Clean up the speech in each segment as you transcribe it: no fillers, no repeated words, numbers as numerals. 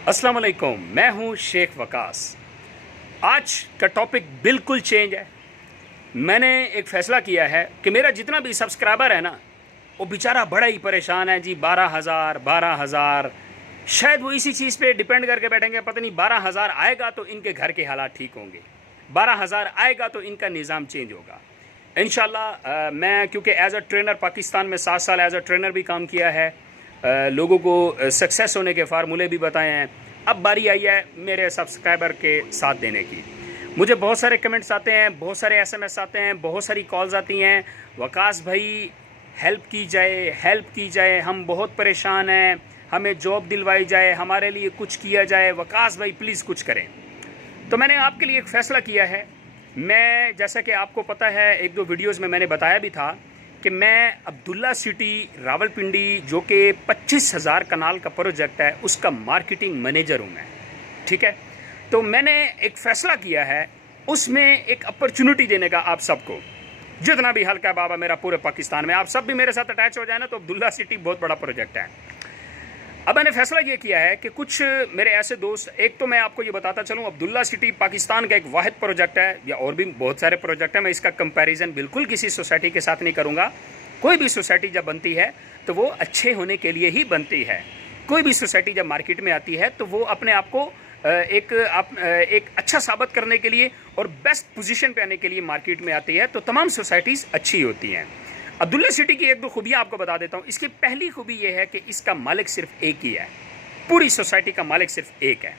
अस्सलाम वालेकुम, मैं हूं शेख वकास। आज का टॉपिक बिल्कुल चेंज है। मैंने एक फ़ैसला किया है कि मेरा जितना भी सब्सक्राइबर है ना, वो बेचारा बड़ा ही परेशान है जी। 12,000 शायद वो इसी चीज़ पे डिपेंड करके बैठेंगे, पता नहीं 12,000 आएगा तो इनके घर के हालात ठीक होंगे, 12,000 आएगा तो इनका निज़ाम चेंज होगा इंशाल्लाह। मैं क्योंकि एज अ ट्रेनर पाकिस्तान में 7 साल एज अ ट्रेनर भी काम किया है, लोगों को सक्सेस होने के फार्मूले भी बताए हैं। अब बारी आई है मेरे सब्सक्राइबर के साथ देने की। मुझे बहुत सारे कमेंट्स आते हैं, बहुत सारे एसएमएस आते हैं, बहुत सारी कॉल्स आती हैं, वकास भाई हेल्प की जाए, हेल्प की जाए, हम बहुत परेशान हैं, हमें जॉब दिलवाई जाए, हमारे लिए कुछ किया जाए, वकास भाई प्लीज़ कुछ करें। तो मैंने आपके लिए एक फ़ैसला किया है। मैं, जैसा कि आपको पता है, एक दो वीडियोज़ में मैंने बताया भी था कि मैं अब्दुल्ला सिटी रावलपिंडी, जो कि 25,000 कनाल का प्रोजेक्ट है, उसका मार्केटिंग मैनेजर हूँ मैं। ठीक है, तो मैंने एक फ़ैसला किया है, उसमें एक अपॉर्चुनिटी देने का आप सबको, जितना भी हल्का बाबा मेरा पूरे पाकिस्तान में, आप सब भी मेरे साथ अटैच हो जाए ना, तो अब्दुल्ला सिटी बहुत बड़ा प्रोजेक्ट है। अब मैंने फैसला ये किया है कि कुछ मेरे ऐसे दोस्त, एक तो मैं आपको ये बताता चलूँ, अब्दुल्ला सिटी पाकिस्तान का एक वाहिद प्रोजेक्ट है, या और भी बहुत सारे प्रोजेक्ट हैं, मैं इसका कंपैरिजन बिल्कुल किसी सोसाइटी के साथ नहीं करूँगा। कोई भी सोसाइटी जब बनती है तो वो अच्छे होने के लिए ही बनती है। कोई भी सोसाइटी जब मार्केट में आती है तो वो अपने आप को एक अच्छा साबित करने के लिए और बेस्ट पोजीशन पे आने के लिए मार्केट में आती है, तो तमाम सोसाइटीज़ अच्छी होती हैं। अब्दुल्ला सिटी की एक दो खूबियाँ आपको बता देता हूँ। इसकी पहली खूबी यह है कि इसका मालिक सिर्फ एक ही है, पूरी सोसाइटी का मालिक सिर्फ एक है।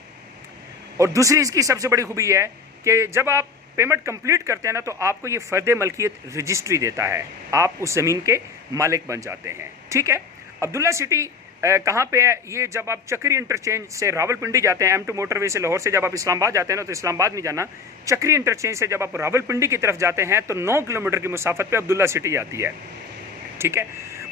और दूसरी इसकी सबसे बड़ी खूबी है कि जब आप पेमेंट कंप्लीट करते हैं ना, तो आपको ये फ़र्द मलकियत रजिस्ट्री देता है, आप उस ज़मीन के मालिक बन जाते हैं। ठीक है, अब्दुल्ला सिटी कहाँ पे है? ये जब आप चक्री इंटरचेंज से रावलपिंडी जाते हैं, M2 मोटरवे से लाहौर से जब आप इस्लामाबाद जाते हैं ना, तो इस्लामाबाद नहीं जाना, चक्री इंटरचेंज से जब आप रावलपिंडी की तरफ जाते हैं तो 9 किलोमीटर की मुसाफत पे अब्दुल्ला सिटी आती है। ठीक है,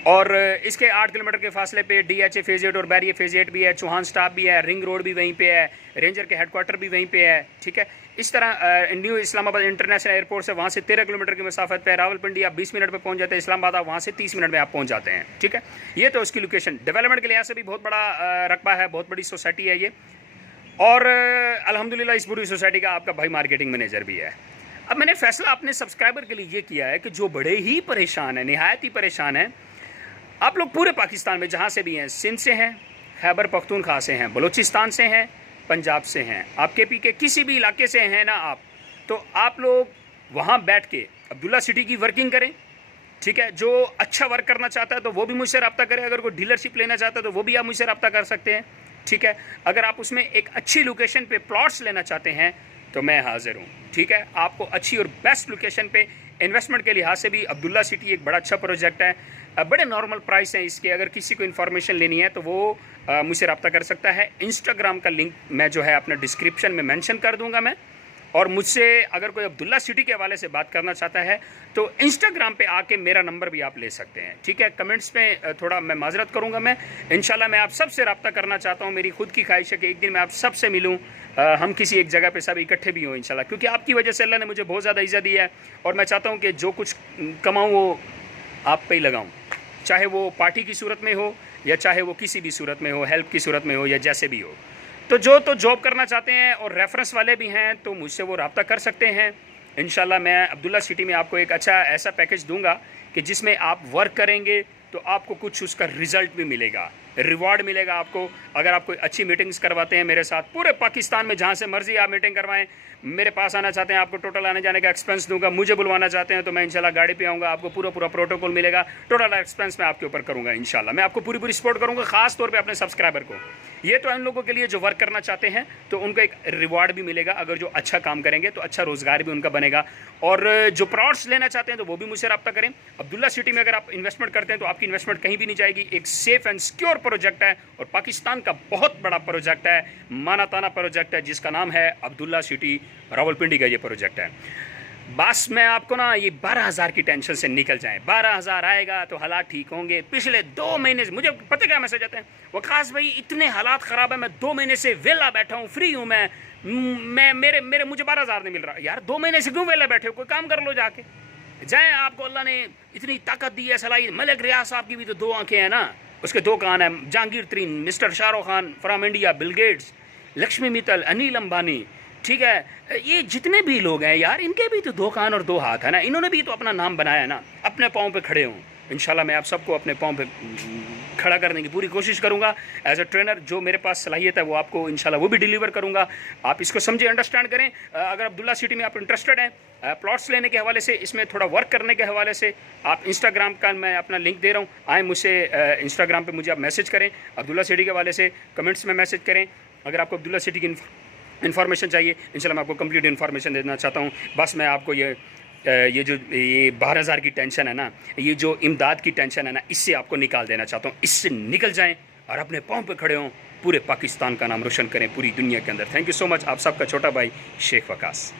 और इसके 8 किलोमीटर के फासले पे DHA फेज़ 8 और बैरियर फेज़ 8 भी है, चौहान स्टाफ भी है, रिंग रोड भी वहीं पे है, रेंजर के हेडक्वार्टर भी वहीं पे है। ठीक है, इस तरह न्यू इस्लामाबाद इंटरनेशनल एयरपोर्ट से वहाँ से 13 किलोमीटर की मुसाफत पे, रावलपिंडी आप 20 मिनट में पहुँच जाते हैं, इस्लामाबाद आप वहाँ से 30 मिनट में आप पहुँच जाते हैं। ठीक है, ये तो उसकी लोकेशन डेवलपमेंट के लिहाज से भी बहुत बड़ा रकबा है, बहुत बड़ी सोसाइटी है ये। और अल्हम्दुलिल्लाह इस पूरी सोसाइटी का आपका भाई मार्केटिंग मैनेजर भी है। अब मैंने फैसला अपने सब्सक्राइबर के लिए ये किया है कि जो बड़े ही परेशान है, नहायत ही परेशान है, आप लोग पूरे पाकिस्तान में जहाँ से भी हैं, सिंध से हैं, खैबर पख्तूनख्वा से हैं, बलूचिस्तान से हैं, पंजाब से हैं, आप KP के किसी भी इलाके से हैं ना आप, तो आप लोग वहाँ बैठ के अब्दुल्ला सिटी की वर्किंग करें। ठीक है, जो अच्छा वर्क करना चाहता है तो वो भी मुझसे रब्ता करें, अगर कोई डीलरशिप लेना चाहता है तो वो भी आप मुझसे रब्ता कर सकते हैं। ठीक है, अगर आप उसमें एक अच्छी लोकेशन पे प्लॉट्स लेना चाहते हैं तो मैं हाज़िर हूँ। ठीक है, आपको अच्छी और बेस्ट लोकेशन पे इन्वेस्टमेंट के लिहाज से भी अब्दुल्ला सिटी एक बड़ा अच्छा प्रोजेक्ट है। बड़े नॉर्मल प्राइस हैं इसके, अगर किसी को इन्फॉर्मेशन लेनी है तो वो मुझसे रब्ता कर सकता है। इंस्टाग्राम का लिंक मैं जो है अपना डिस्क्रिप्शन में मेंशन कर दूंगा मैं, और मुझसे अगर कोई अब्दुल्ला सिटी के हवाले से बात करना चाहता है तो इंस्टाग्राम पे आके मेरा नंबर भी आप ले सकते हैं। ठीक है, कमेंट्स में थोड़ा मैं माजरत करूंगा, मैं इंशाल्लाह मैं आप सबसे रब्ता करना चाहता हूं। मेरी खुद की ख्वाहिश है कि एक दिन मैं आप सबसे मिलूं, हम किसी एक जगह पे सब इकट्ठे भी हों इंशाल्लाह, क्योंकि आपकी वजह से अल्लाह ने मुझे बहुत ज़्यादा इज़्ज़त दी है, और मैं चाहता हूँ कि जो कुछ कमाऊँ वो आप पे ही लगाऊँ, चाहे वो पार्टी की सूरत में हो या चाहे वो किसी भी सूरत में हो, हेल्प की सूरत में हो या जैसे भी हो। तो जो तो जॉब करना चाहते हैं और रेफरेंस वाले भी हैं तो मुझसे वो रब्ता कर सकते हैं। इंशाल्लाह मैं अब्दुल्ला सिटी में आपको एक अच्छा ऐसा पैकेज दूंगा कि जिसमें आप वर्क करेंगे तो आपको कुछ उसका रिज़ल्ट भी मिलेगा, रिवॉर्ड मिलेगा आपको। अगर आप कोई अच्छी मीटिंग्स करवाते हैं मेरे साथ, पूरे पाकिस्तान में जहाँ से मर्जी आप मीटिंग करवाएं, मेरे पास आना चाहते हैं, आपको टोटल आने जाने का एक्सपेंस दूंगा। मुझे बुलवाना चाहते हैं तो मैं इंशाल्लाह गाड़ी पे आऊँगा, आपको पूरा प्रोटोकॉल मिलेगा, टोटल एक्सपेंस मैं आपके ऊपर करूँगा इंशाल्लाह। मैं आपको पूरी सपोर्ट करूँगा, ख़ास तौर पर अपने सब्सक्राइबर को। ये तो उन लोगों के लिए जो वर्क करना चाहते हैं तो उनको एक रिवॉर्ड भी मिलेगा, अगर जो अच्छा काम करेंगे तो अच्छा रोज़गार भी उनका बनेगा। और जो प्लॉट्स लेना चाहते हैं तो वो भी मुझसे रब्ता करें। अब्दुल्ला सिटी में अगर आप इन्वेस्टमेंट करते हैं तो आपकी इन्वेस्टमेंट कहीं भी नहीं जाएगी। एक सेफ एंड सिक्योर प्रोजेक्ट है और पाकिस्तान का बहुत बड़ा प्रोजेक्ट है, माना ताना प्रोजेक्ट है, जिसका नाम है अब्दुल्ला सिटी रावलपिंडी का ये प्रोजेक्ट है। बस मैं आपको ना ये 12,000 की टेंशन से निकल जाएं, 12,000 आएगा तो हालात ठीक होंगे। पिछले 2 महीने से मुझे पता क्या मैसेज आते हैं, वकास भाई इतने हालात ख़राब है, मैं 2 महीने से वेला बैठा हूँ, फ्री हूँ मैं मेरे मुझे 12,000 नहीं मिल रहा। यार 2 महीने से क्यों वेला बैठे हो, कोई काम कर लो जाके, जाए, आपको अल्लाह ने इतनी ताकत दी है, सलाहियत। मलिक रियाज साहब की भी तो 2 आंखें हैं ना, उसके 2 कान हैं। जहांगीर तरीन, mister Shahrukh Khan from India, Bill Gates, Lakshmi Mittal, Anil Ambani, ठीक है, ये जितने भी लोग हैं यार, इनके भी तो 2 कान और 2 हाथ है ना, इन्होंने भी तो अपना नाम बनाया ना, अपने पाँव पे खड़े हों। इंशाल्लाह मैं आप सबको अपने पाँव पे खड़ा करने की पूरी कोशिश करूंगा। एज अ ट्रेनर जो मेरे पास सलाहियत है वो आपको इंशाल्लाह वो भी डिलीवर करूंगा। आप इसको समझे, अंडरस्टैंड करें। अगर अब्दुल्ला सिटी में आप इंटरेस्टेड हैं प्लॉट्स लेने के हवाले से, इसमें थोड़ा वर्क करने के हवाले से, आप इंस्टाग्राम का मैं अपना लिंक दे रहा हूँ, आए मुझसे इंस्टाग्राम पर मुझे आप मैसेज करें, अब्दुल्ला सिटी के हवाले से कमेंट्स में मैसेज करें। अगर आपको अब्दुल्ला सिटी की इन्फॉर्मेशन चाहिए, इंशाल्लाह मैं आपको कंप्लीट इन्फॉर्मेशन देना चाहता हूँ। बस मैं आपको ये 12,000 की टेंशन है ना, ये जो इमदाद की टेंशन है ना, इससे आपको निकाल देना चाहता हूँ। इससे निकल जाएं और अपने पाँव पे खड़े हों, पूरे पाकिस्तान का नाम रोशन करें पूरी दुनिया के अंदर। Thank you so much. आप सबका छोटा भाई शेख वकास।